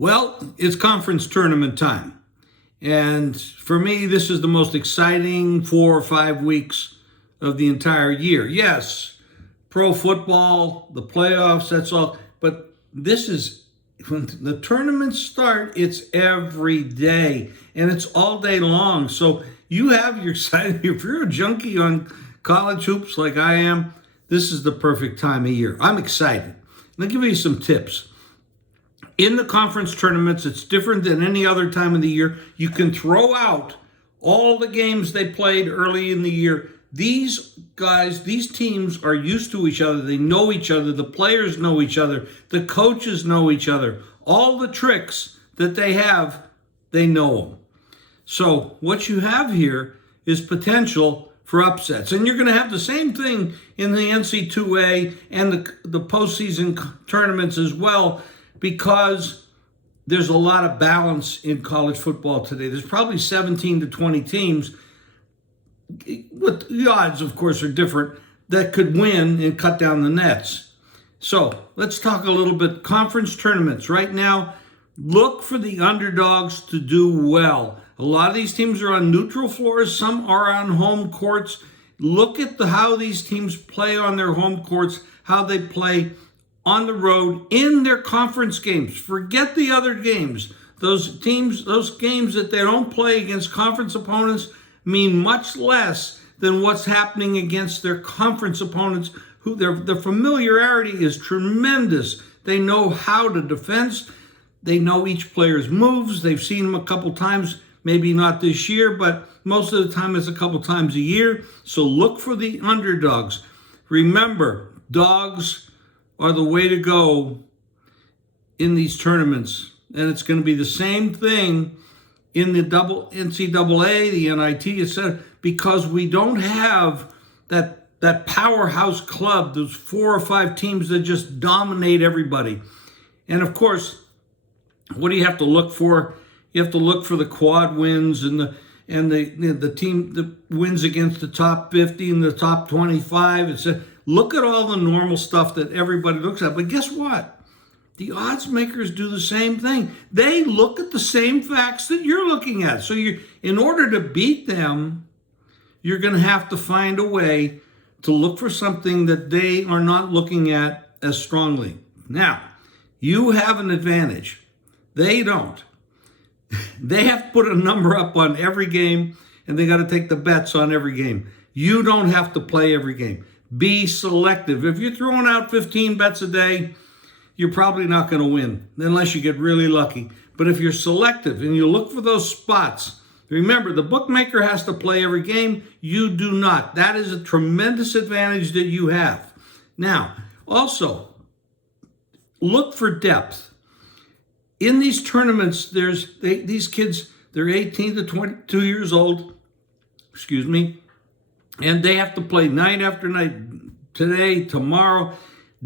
Well, it's conference tournament time. And for me, this is the most exciting 4 or 5 weeks of the entire year. Yes, pro football, the playoffs, that's all. But this is, when the tournaments start, it's every day. And it's all day long. So you have your side. If you're a junkie on college hoops like I am, this is the perfect time of year. I'm excited. Let me give you some tips. In the conference tournaments, it's different than any other time of the year. You can throw out all the games they played early in the year. These guys, these teams are used to each other. They know each other. The players know each other. The coaches know each other. All the tricks that they have, they know them. So what you have here is potential for upsets. And you're going to have the same thing in the NC2A and the postseason tournaments as well, because there's a lot of balance in college football today. There's probably 17 to 20 teams, but the odds, of course, are different, that could win and cut down the nets. So let's talk a little bit conference tournaments. Right now, look for the underdogs to do well. A lot of these teams are on neutral floors. Some are on home courts. Look at how these teams play on their home courts, how they play on the road in their conference games. Forget the other games. Those teams, those games that they don't play against conference opponents mean much less than what's happening against their conference opponents, who their familiarity is tremendous. They know how to defend. They know each player's moves. They've seen them a couple times, maybe not this year, but most of the time it's a couple times a year. So look for the underdogs. Remember, dogs are the way to go in these tournaments. And it's going to be the same thing in the NCAA, the NIT, etc., because we don't have that powerhouse club, those 4 or 5 teams that just dominate everybody. And of course, what do you have to look for? You have to look for the quad wins and the team that wins against the top 50 and the top 25. Look at all the normal stuff that everybody looks at. But guess what? The odds makers do the same thing. They look at the same facts that you're looking at. So in order to beat them, you're going to have to find a way to look for something that they are not looking at as strongly. Now, you have an advantage. They don't. They have to put a number up on every game, and they got to take the bets on every game. You don't have to play every game. Be selective. If you're throwing out 15 bets a day, you're probably not going to win unless you get really lucky. But if you're selective and you look for those spots, remember, the bookmaker has to play every game. You do not. That is a tremendous advantage that you have. Now, also, look for depth. In these tournaments, these kids, they're 18 to 22 years old, and they have to play night after night, today, tomorrow.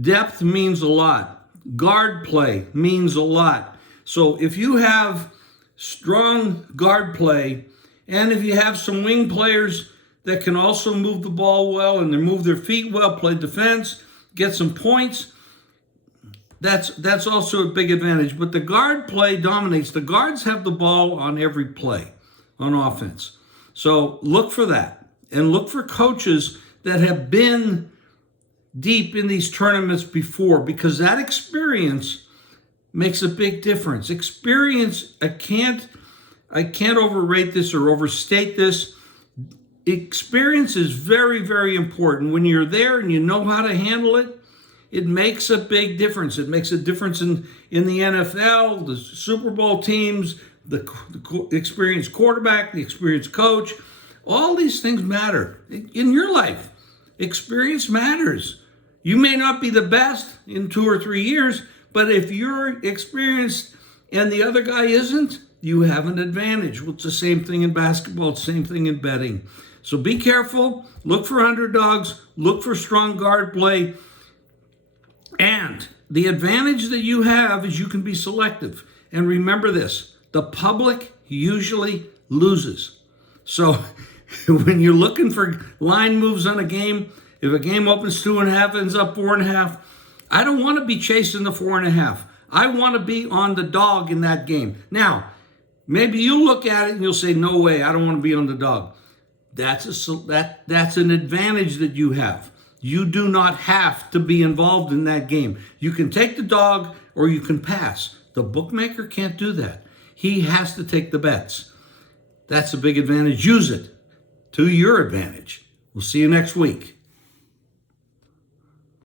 Depth means a lot. Guard play means a lot. So if you have strong guard play, and if you have some wing players that can also move the ball well and they move their feet well, play defense, get some points, that's also a big advantage. But the guard play dominates. The guards have the ball on every play on offense. So look for that. And look for coaches that have been deep in these tournaments before, because that experience makes a big difference. Experience, I can't overrate this or overstate this. Experience is very, very important. When you're there and you know how to handle it, it makes a big difference. It makes a difference in the NFL, the Super Bowl teams, the experienced quarterback, the experienced coach. All these things matter in your life. Experience matters. You may not be the best in 2 or 3 years, but if you're experienced and the other guy isn't, you have an advantage. Well, it's the same thing in basketball. It's the same thing in betting. So be careful. Look for underdogs. Look for strong guard play. And the advantage that you have is you can be selective. And remember this, the public usually loses. So when you're looking for line moves on a game, if a game opens 2.5, ends up 4.5, I don't want to be chasing the 4.5. I want to be on the dog in that game. Now, maybe you look at it and you'll say, no way, I don't want to be on the dog. That's an advantage that you have. You do not have to be involved in that game. You can take the dog or you can pass. The bookmaker can't do that. He has to take the bets. That's a big advantage. Use it to your advantage. We'll see you next week.